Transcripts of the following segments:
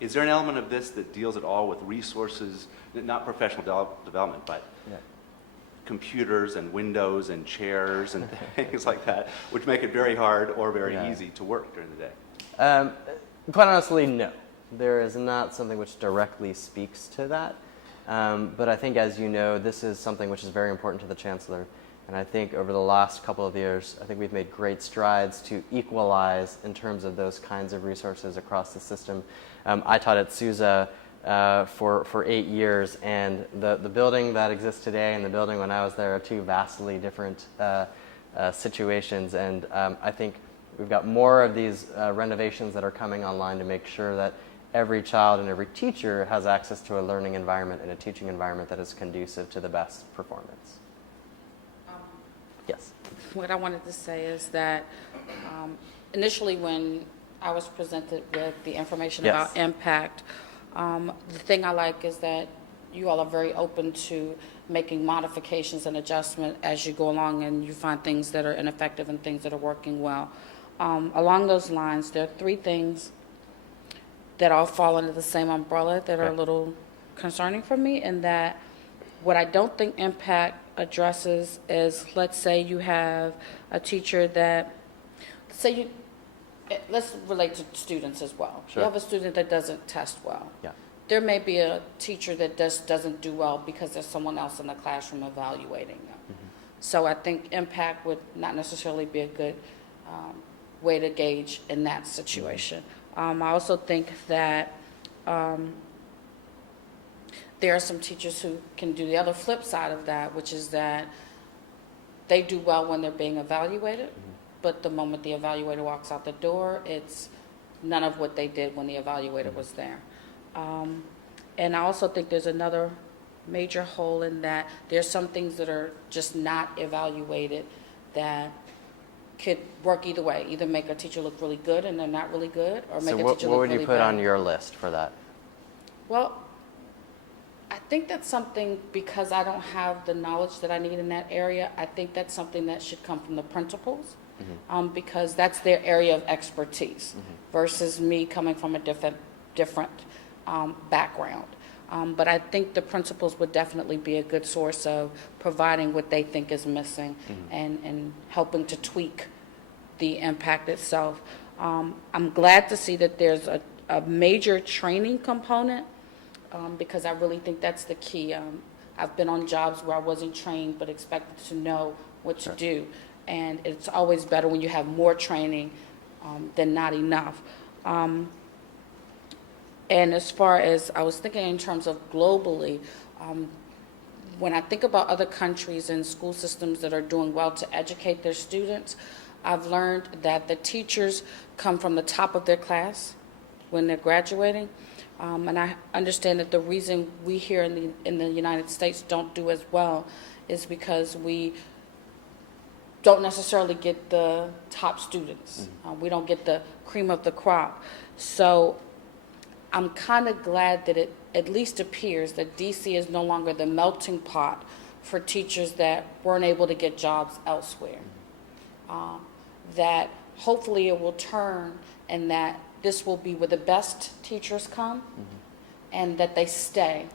Is there an element of this that deals at all with resources, not professional development, but computers and windows and chairs and things like that, which make it very hard or very easy to work during the day? Quite honestly, no. There is not something which directly speaks to that. But I think, as you know, this is something which is very important to the Chancellor. And I think over the last couple of years, I think we've made great strides to equalize in terms of those kinds of resources across the system. I taught at Sousa for 8 years, and the building that exists today and the building when I was there are two vastly different situations. And I think we've got more of these renovations that are coming online to make sure that every child and every teacher has access to a learning environment and a teaching environment that is conducive to the best performance. Yes. What I wanted to say is that initially when I was presented with the information about impact, the thing I like is that you all are very open to making modifications and adjustment as you go along, and you find things that are ineffective and things that are working well. Along those lines, there are 3 things that all fall under the same umbrella that are a little concerning for me, and that what I don't think impact addresses is, let's say you have a teacher that, let's relate to students as well. Sure. You have a student that doesn't test well. Yeah. There may be a teacher that doesn't do well because there's someone else in the classroom evaluating them. Mm-hmm. So I think impact would not necessarily be a good way to gauge in that situation. I also think that there are some teachers who can do the other flip side of that, which is that they do well when they're being evaluated, but the moment the evaluator walks out the door, it's none of what they did when the evaluator was there. And I also think there's another major hole in that there's some things that are just not evaluated that could work either way, either make a teacher look really good and they're not really good, or make a teacher look really bad. So what would you put on your list for that? Well, I think that's something, because I don't have the knowledge that I need in that area, I think that's something that should come from the principals, because that's their area of expertise, versus me coming from a different background. But I think the principals would definitely be a good source of providing what they think is missing, and helping to tweak the impact itself. I'm glad to see that there's a major training component, because I really think that's the key. I've been on jobs where I wasn't trained but expected to know what to do, and it's always better when you have more training than not enough. And as far as I was thinking in terms of globally, when I think about other countries and school systems that are doing well to educate their students, I've learned that the teachers come from the top of their class when they're graduating. And I understand that the reason we here in the United States don't do as well is because we don't necessarily get the top students. We don't get the cream of the crop. So I'm kind of glad that it at least appears that DC is no longer the melting pot for teachers that weren't able to get jobs elsewhere. That hopefully it will turn, and that this will be where the best teachers come, and that they stay.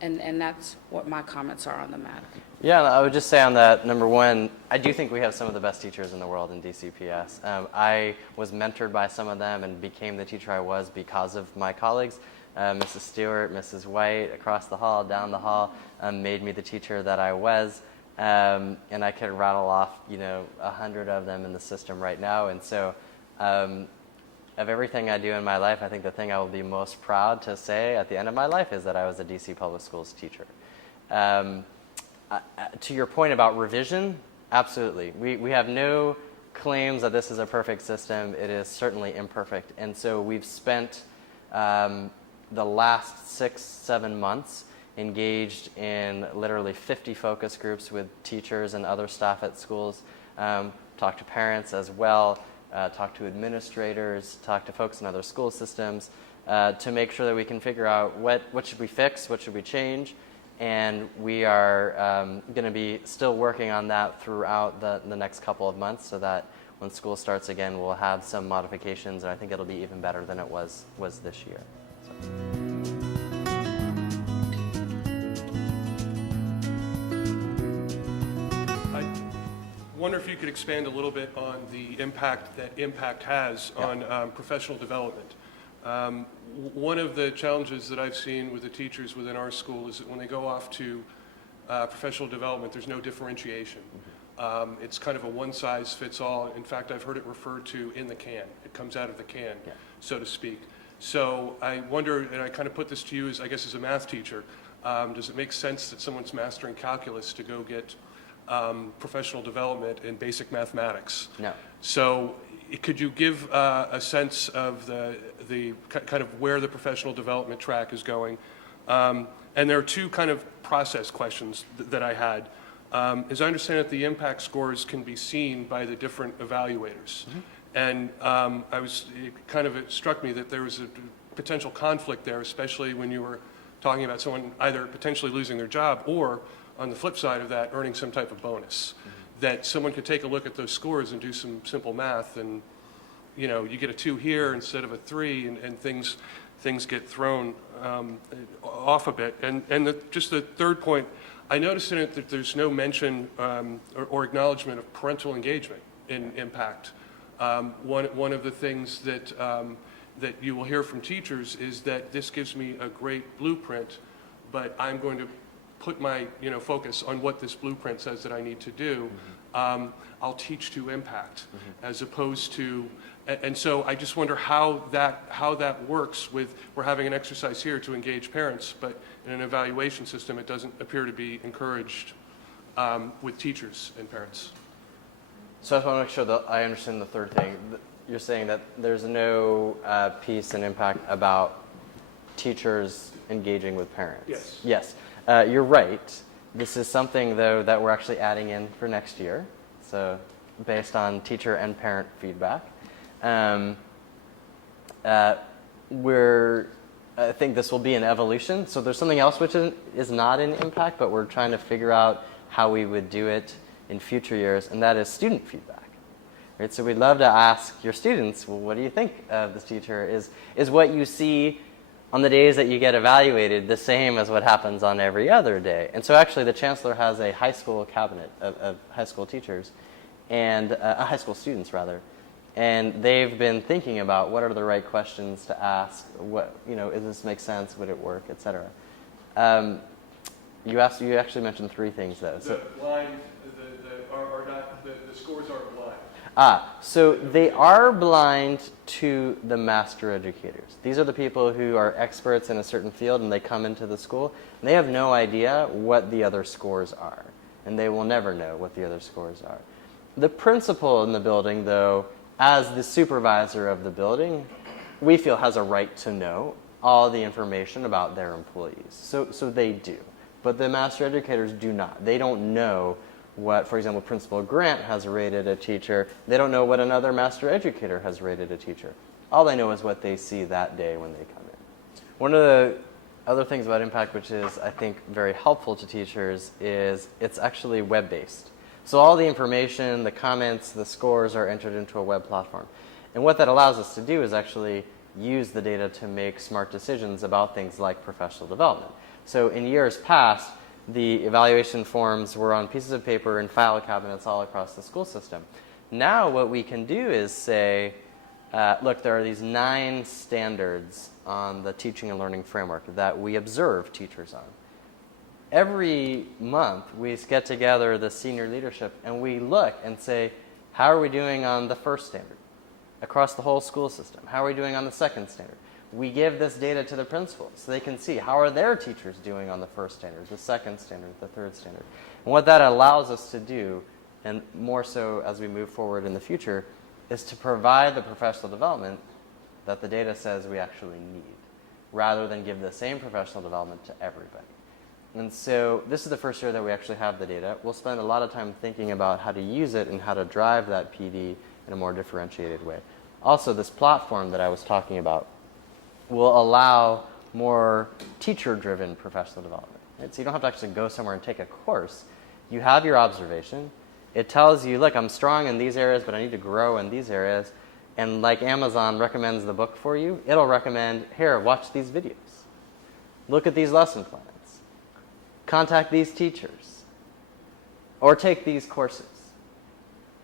And that's what my comments are on the matter. Yeah, I would just say on that, number one, I do think we have some of the best teachers in the world in DCPS. I was mentored by some of them and became the teacher I was because of my colleagues. Mrs. Stewart, Mrs. White, across the hall, down the hall, made me the teacher that I was. And I could rattle off, 100 of them in the system right now. And so of everything I do in my life, I think the thing I will be most proud to say at the end of my life is that I was a DC Public Schools teacher. To your point about revision, absolutely. We have no claims that this is a perfect system. It is certainly imperfect. And so we've spent the last 6-7 months engaged in literally 50 focus groups with teachers and other staff at schools, talk to parents as well, talk to administrators, talk to folks in other school systems, to make sure that we can figure out what should we fix, what should we change. And we are going to be still working on that throughout the next couple of months, so that when school starts again, we'll have some modifications, and I think it'll be even better than it was this year. So. I wonder if you could expand a little bit on the impact that impact has on professional development. One of the challenges that I've seen with the teachers within our school is that when they go off to professional development, there's no differentiation. It's kind of a one-size-fits-all. In fact, I've heard it referred to in the can. It comes out of the can, so to speak. So I wonder, and I kind of put this to you as, I guess, as a math teacher, does it make sense that someone's mastering calculus to go get professional development in basic mathematics? No. So could you give a sense of the kind of where the professional development track is going? And there are two kind of process questions that I had. As I understand it, the impact scores can be seen by the different evaluators. Mm-hmm. And it struck me that there was a potential conflict there, especially when you were talking about someone either potentially losing their job or, on the flip side of that, earning some type of bonus. Mm-hmm. That someone could take a look at those scores and do some simple math, and you get a 2 here instead of a 3, and things get thrown off a bit. And just the third point, I noticed in it that there's no mention or acknowledgement of parental engagement in impact. One of the things that you will hear from teachers is that this gives me a great blueprint, but I'm going to put my focus on what this blueprint says that I need to do. Mm-hmm. I'll teach to impact, mm-hmm. as opposed to, and so I just wonder how that works with, we're having an exercise here to engage parents, but in an evaluation system it doesn't appear to be encouraged with teachers and parents. So I just want to make sure that I understand the third thing. You're saying that there's no piece and impact about teachers engaging with parents. Yes. Yes. You're right. This is something, though, that we're actually adding in for next year, so based on teacher and parent feedback. I think this will be an evolution. So there's something else which is not in impact, but we're trying to figure out how we would do it in future years, and that is student feedback. Right? So we'd love to ask your students, well, what do you think of this teacher? Is what you see on the days that you get evaluated the same as what happens on every other day? And so actually the chancellor has a high school cabinet of high school teachers, and high school students rather, and they've been thinking about what are the right questions to ask, does this make sense, would it work, etc. You actually mentioned 3 things though. The blind, the scores are blind. So they are blind to the master educators. These are the people who are experts in a certain field, and they come into the school, and they have no idea what the other scores are, and they will never know what the other scores are. The principal in the building, though, as the supervisor of the building, we feel has a right to know all the information about their employees. So they do. But the master educators do not. They don't know what, for example, Principal Grant has rated a teacher. They don't know what another master educator has rated a teacher. All they know is what they see that day when they come in. One of the other things about impact, which is, I think, very helpful to teachers, is it's actually web-based. So all the information, the comments, the scores are entered into a web platform. And what that allows us to do is actually use the data to make smart decisions about things like professional development. So in years past, the evaluation forms were on pieces of paper in file cabinets all across the school system. Now what we can do is say, look, there are these 9 standards on the teaching and learning framework that we observe teachers on. Every month we get together the senior leadership and we look and say, how are we doing on the first standard across the whole school system? How are we doing on the second standard? We give this data to the principals so they can see how are their teachers doing on the first standard, the second standard, the third standard. And what that allows us to do, and more so as we move forward in the future, is to provide the professional development that the data says we actually need, rather than give the same professional development to everybody. And so this is the first year that we actually have the data. We'll spend a lot of time thinking about how to use it and how to drive that PD in a more differentiated way. Also, this platform that I was talking about will allow more teacher-driven professional development. Right? So you don't have to actually go somewhere and take a course. You have your observation. It tells you, look, I'm strong in these areas, but I need to grow in these areas. And like Amazon recommends the book for you, it'll recommend, here, watch these videos. Look at these lesson plans. Contact these teachers. Or take these courses.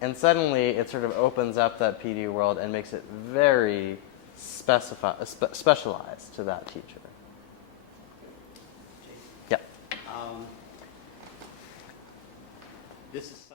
And suddenly it sort of opens up that PD world and makes it very specialized to that teacher. Yep. This is